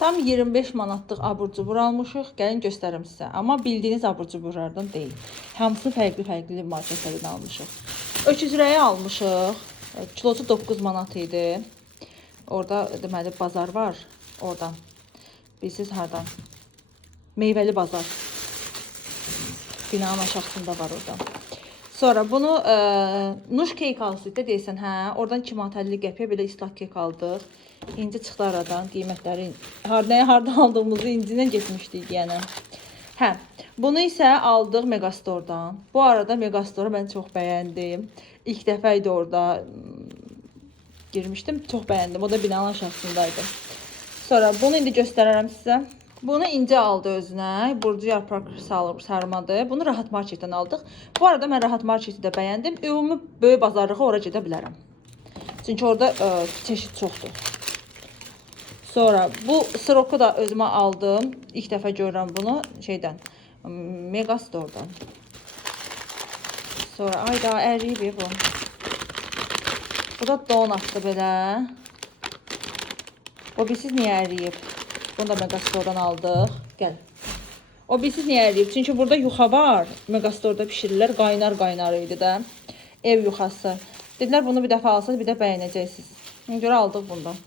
Tam 25 manatlıq abur-cubur almışıq. Gəlin göstərim sizə. Amma bildiyiniz abur-cuburlardan deyil. Hamısı fərqli marketlərdən almışıq. Öküz ürəyi almışıq. Kilosu 9 manat idi. Orada deməli bazar var. Oradan. Bilirsiniz hardan? Meyvəli bazar. Binanın aşağısında var orada. Sonra bunu Nuş keyk alsıqda deyirsən, hə? Oradan 2 manat 50 qəpiyə belə islaq keyk aldıq. İnci çıxdı aradan, qiymətləri hardan aldığımızı incilə getmişdik yəni. Hə, bunu isə aldıq Megastordan. Bu arada Megastoru mən çox bəyəndim. İlk dəfə idi orada girmişdim, çox bəyəndim. O da binanın aşağısındaydı. Sonra bunu indi göstərərəm sizə. Bunu ince aldı özünə. Burcu yarpaq sarmadı. Bunu Rahat Marketdən aldıq. Bu arada mən Rahat Marketi də bəyəndim. Ümumi böyük bazarlığa ora gedə bilərəm. Çünki orada çeşid çoxdur. Sonra bu siropu da özümə aldım. İlk dəfə görürəm bunu şeydən. Megastordan. Sonra ay da əriyib bu. Bu da donatdı belə. O bilsiz niyə əriyib? Bunu da Megastordan aldıq. Gəl. O bilsiz niyə əriyib? Çünki burada yuxa var. Megastorda pişirirlər. Qaynar idi də. Ev yuxası. Dedilər bunu bir dəfə alsanız bir də bəyənəcəksiniz. Ona görə aldıq bundan.